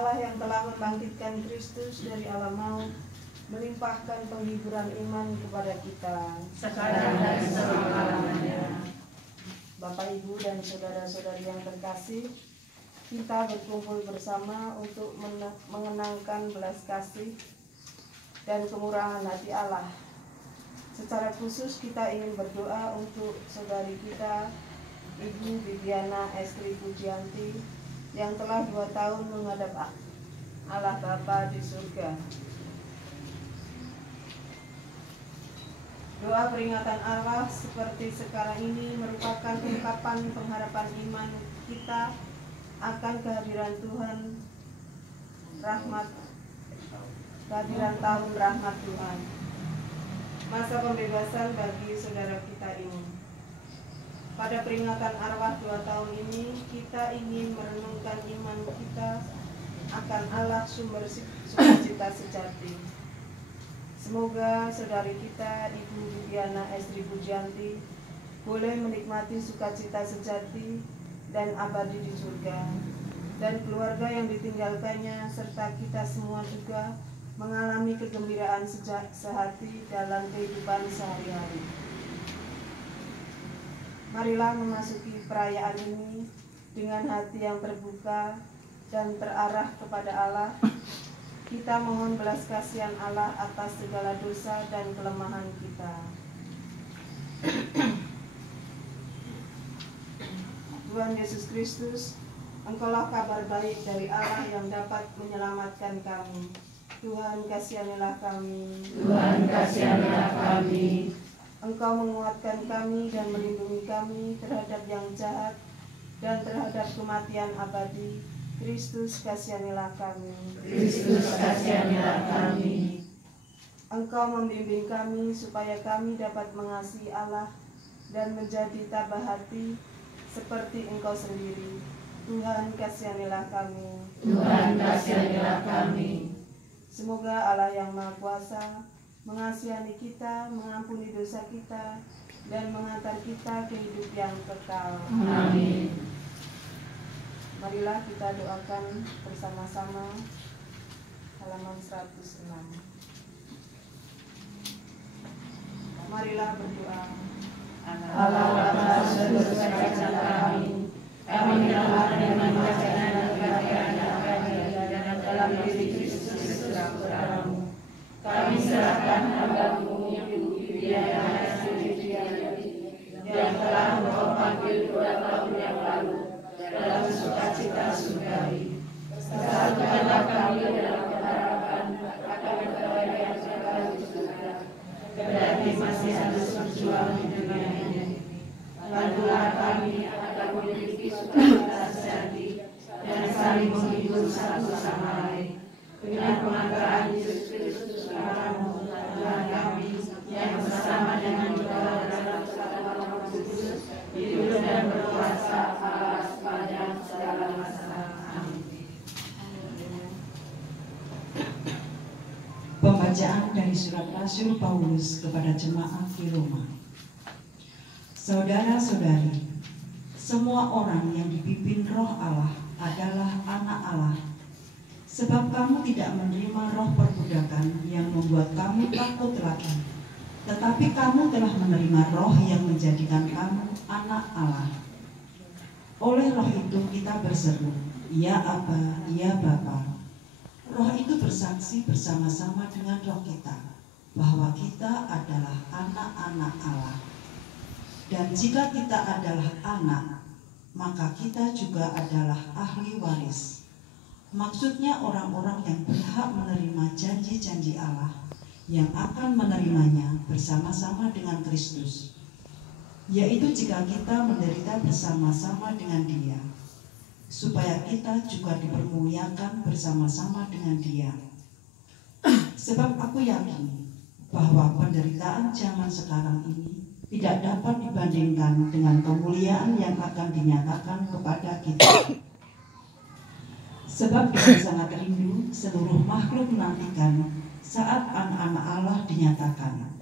Allah yang telah membangkitkan Kristus dari alam maut, melimpahkan penghiburan iman kepada kita sekarang dan selama-lamanya. Bapak, Ibu, dan saudara-saudari yang terkasih, kita berkumpul bersama untuk mengenangkan belas kasih dan kemurahan hati Allah. Secara khusus kita ingin berdoa untuk saudari kita, Ibu Bibiana Estri Pujianti, yang telah 2 tahun menghadap Allah Bapa di surga. Doa peringatan Allah seperti sekarang ini merupakan ungkapan pengharapan iman kita akan kehadiran Tuhan, kehadiran tahun rahmat Tuhan, masa pembebasan bagi saudara kita ini. Pada peringatan arwah 2 tahun ini, kita ingin merenungkan iman kita akan Allah sumber sukacita sejati. Semoga saudari kita, Ibu Bibiana Estri Pujianti, boleh menikmati sukacita sejati dan abadi di surga, dan keluarga yang ditinggalkannya serta kita semua juga mengalami kegembiraan sehati dalam kehidupan sehari-hari. Marilah memasuki perayaan ini dengan hati yang terbuka dan terarah kepada Allah. Kita mohon belas kasihan Allah atas segala dosa dan kelemahan kita. Tuhan Yesus Kristus, Engkaulah kabar baik dari Allah yang dapat menyelamatkan kami. Tuhan, kasihanilah kami. Tuhan, kasihanilah kami. Engkau menguatkan kami dan melindungi kami terhadap yang jahat dan terhadap kematian abadi. Kristus, kasihanilah kami. Kristus, kasihanilah kami. Engkau membimbing kami supaya kami dapat mengasihi Allah dan menjadi tabah hati seperti Engkau sendiri. Tuhan, kasihanilah kami. Tuhan, kasihanilah kami. Semoga Allah yang Maha Kuasa mengasihani kita, mengampuni dosa kita, dan mengantar kita ke hidup yang kekal. Amin. Marilah kita doakan bersama-sama halaman 106. Marilah berdoa. Allah Bapa surga kami, kami menyerahkan dengan kesaksian dan kebaikan kami dalam diri Kristus Rabbmu. Kami serahkan hamba-Mu yang Bibiana Estri Pujianti, yang telah Engkau panggil 2 tahun yang lalu dalam sukacita surgawi. Satukanlah kami dalam pengharapan akan kebahagiaan surga di surga. Kendati masih harus berjuang di dunia ini, bantulah kami agar memiliki sukacita sejati dan saling menghibur satu sama lain dengan pengangkatan Yesus Kristus Rabbmu Tuhan kami, yang bersama dengan Bapa dan Roh Kudus hidup dan berkuasa Allah sepanjang segala masa. Amin. Pembacaan dari surat Rasul Paulus kepada jemaat di Roma. Saudara-saudari, semua orang yang dipimpin Roh Allah adalah anak Allah. Sebab kamu tidak menerima roh perbudakan yang membuat kamu takut lagi, tetapi kamu telah menerima roh yang menjadikan kamu anak Allah. Oleh roh itu kita berseru, Ya Aba, Ya Bapa. Roh itu bersaksi bersama-sama dengan roh kita bahwa kita adalah anak-anak Allah. Dan jika kita adalah anak, maka kita juga adalah ahli waris. Maksudnya orang-orang yang berhak menerima janji-janji Allah, yang akan menerimanya bersama-sama dengan Kristus, yaitu jika kita menderita bersama-sama dengan Dia, supaya kita juga dipermuliakan bersama-sama dengan Dia. Sebab aku yakin bahwa penderitaan zaman sekarang ini tidak dapat dibandingkan dengan kemuliaan yang akan dinyatakan kepada kita. Sebab dengan sangat rindu seluruh makhluk menantikan saat anak-anak Allah dinyatakan.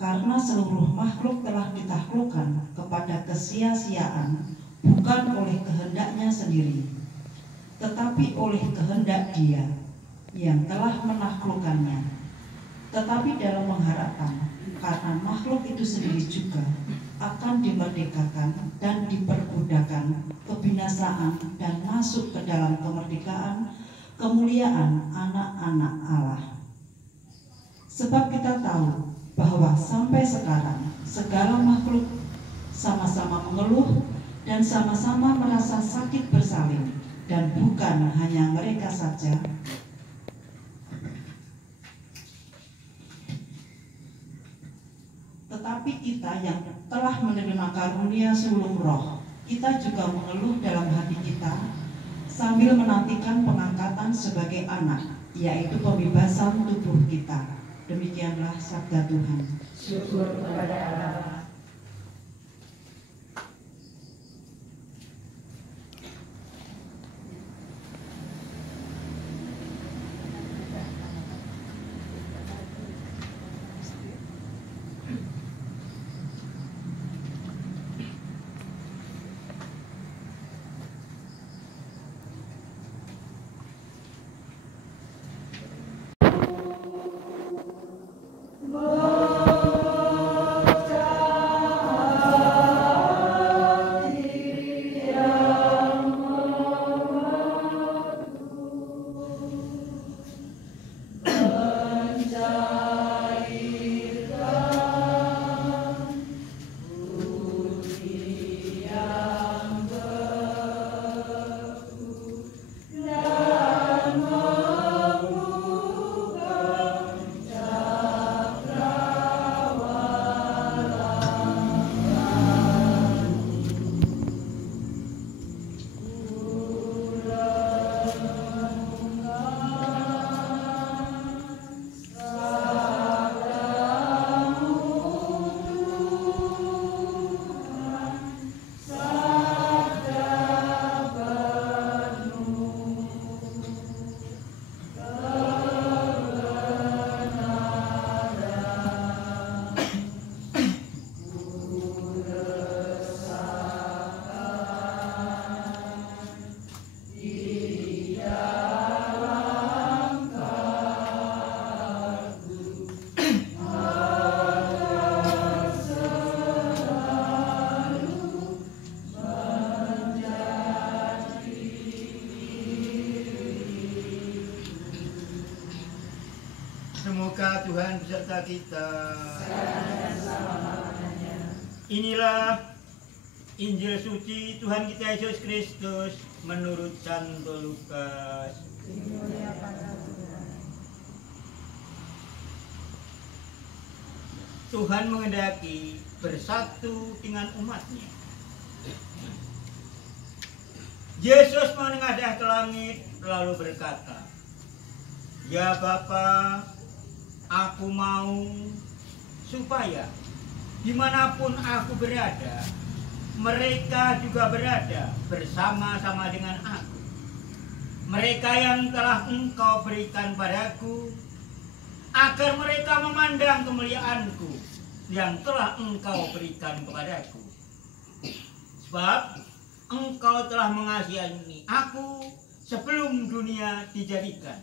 Karena seluruh makhluk telah ditaklukkan kepada kesia-siaan, bukan oleh kehendaknya sendiri, tetapi oleh kehendak Dia yang telah menaklukkannya. Tetapi dalam mengharapkan, karena makhluk itu sendiri juga akan dimerdekakan dan diperbudakan kebinasaan dan masuk ke dalam kemerdekaan kemuliaan anak-anak Allah. Sebab kita tahu bahwa sampai sekarang segala makhluk sama-sama mengeluh dan sama-sama merasa sakit bersalin, dan bukan hanya mereka saja, tetapi kita yang telah menerima karunia sulung roh, kita juga mengeluh dalam hati kita sambil menantikan pengangkatan sebagai anak, yaitu pembebasan tubuh kita. Demikianlah sabda Tuhan. Syukur kepada Allah. Semoga Tuhan beserta kita. Inilah Injil suci Tuhan kita Yesus Kristus menurut Santo Lukas. Tuhan menghendaki bersatu dengan umatnya. Yesus menengadah ke langit lalu berkata, "Ya Bapa, aku mau supaya dimanapun aku berada, mereka juga berada bersama-sama dengan aku. Mereka yang telah Engkau berikan padaku, agar mereka memandang kemuliaanku yang telah Engkau berikan kepadaku. Sebab Engkau telah mengasihi aku sebelum dunia dijadikan."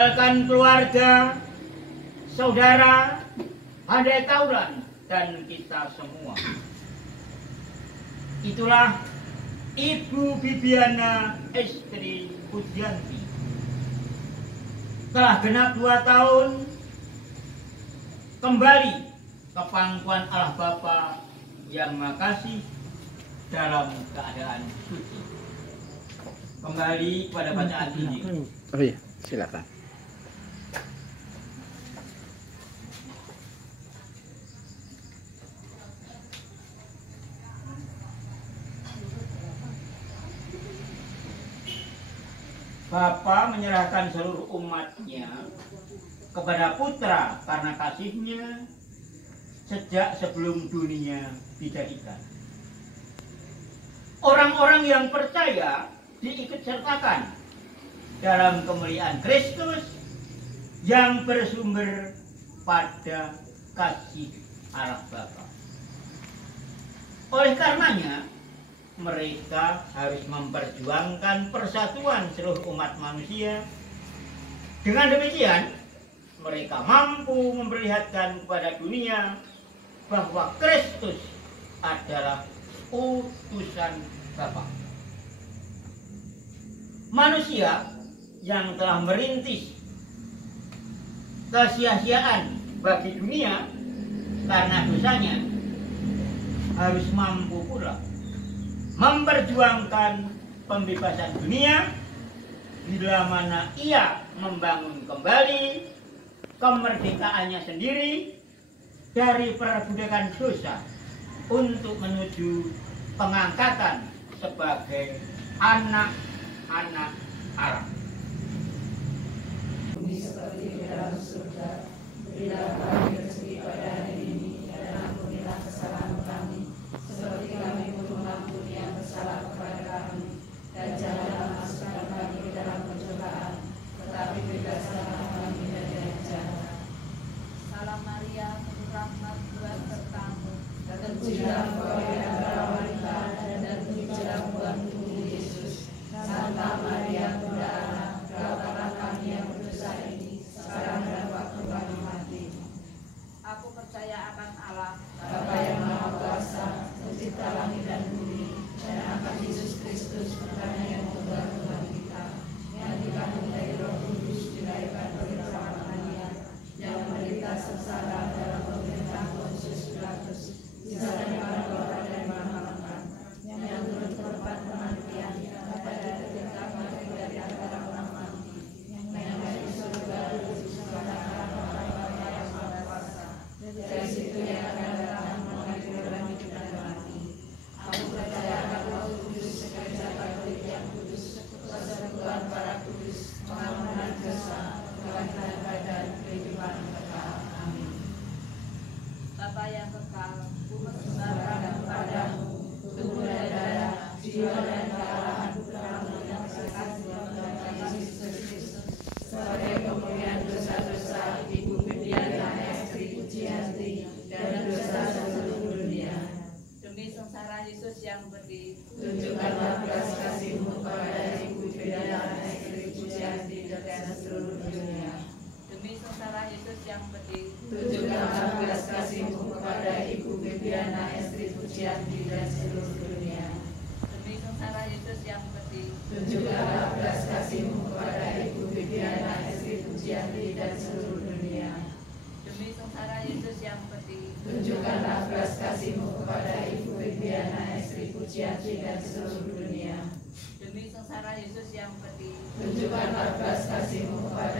Tinggalkan keluarga, saudara, pandai tauran, dan kita semua. Itulah Ibu Bibiana istri Pujianti. Telah genap 2 tahun kembali ke pangkuan Allah Bapa yang makasih dalam keadaan suci. Kembali pada bacaan ini. Oh iya, silakan. Bapa menyerahkan seluruh umatnya kepada Putra karena kasihnya sejak sebelum dunia dijadikan. Orang-orang yang percaya diikut sertakan dalam kemuliaan Kristus yang bersumber pada kasih Allah Bapa. Oleh karenanya, mereka harus memperjuangkan persatuan seluruh umat manusia. Dengan demikian, mereka mampu memperlihatkan kepada dunia bahwa Kristus adalah utusan Bapa. Manusia yang telah merintis kesia-siaan bagi dunia karena dosanya harus mampu pula memperjuangkan pembebasan dunia bila mana ia membangun kembali kemerdekaannya sendiri dari perbudakan dosa untuk menuju pengangkatan sebagai anak-anak Allah. Seperti di dalam surga, berilah kami rezeki pada hari ini, dan ampunilah kesalahan kami, seperti kami pun mengampuni yang bersalah kepada kami, dan janganlah masukkan kami ke dalam pencobaan, tetapi bebaskanlah kami dari yang jahat. Salam Maria, penuh rahmat, Tuhan sertamu. Terpujilah engkau di antara wanita, dan terpujilah buah tubuhmu Yesus. Santa Maria, Bunda Allah, doakanlah kami yang berdosa ini, sekarang dan waktu kami mati. Aku percaya akan Allah, Bapa yang Maha Kuasa, Pencipta langit dan bumi, dan akan Yesus Kristus, putranya yang tunggal Tuhan kita, yang dikandung dari Roh Kudus, dilahirkan dari Bapa Maria, yang menderita sengsara dalam pemerintahan Pontius Pilatus, disalib pada Bapa dan dimakamkan, yang turun ke tempat kematian, pada ketika mati dari antara orang mati, yang naik ke surga duduk sebelah kanan Bapa yang Maha Kuasa. Dari situ yang akan datang mengadili orang hidup dan mati. Aku percaya akan Roh Kudus, Gereja Katolik yang kudus, persekutuan para kudus, pengampunan dosa, kebaikan badan, kehidupan kekal. Amin. Bapa yang kekal, ku Persembahkan kepadamu tubuh dan darah, jiwa dan kealahan Putramu yang terkasih Tuhan Yesus Kristus, sebagai pemulihan dosa-dosa Ibu Bibiana Estri Pujianti dan dosa seluruh dunia. demi sengsara Yesus yang pedih, Tunjukkanlah belas kasih-Mu kepada Ibu Bibiana Estri Pujianti dan seluruh dunia. demi sengsara Yesus yang pedih, Tunjukkanlah belas kasih-Mu kepada Ibu Bibiana Estri Pujianti dan seluruh dunia. demi sengsara Yesus yang pedih, Tunjukkanlah belas kasih-Mu kepada Ibu Bibiana Estri Pujianti dan seluruh dunia. demi sengsara Yesus yang pedih, Tunjukkanlah belas kasih-Mu kepada Ibu Bibiana Estri Pujianti dan seluruh dunia. demi sengsara Yesus yang pedih, Tunjukkanlah belas kasih-Mu kepada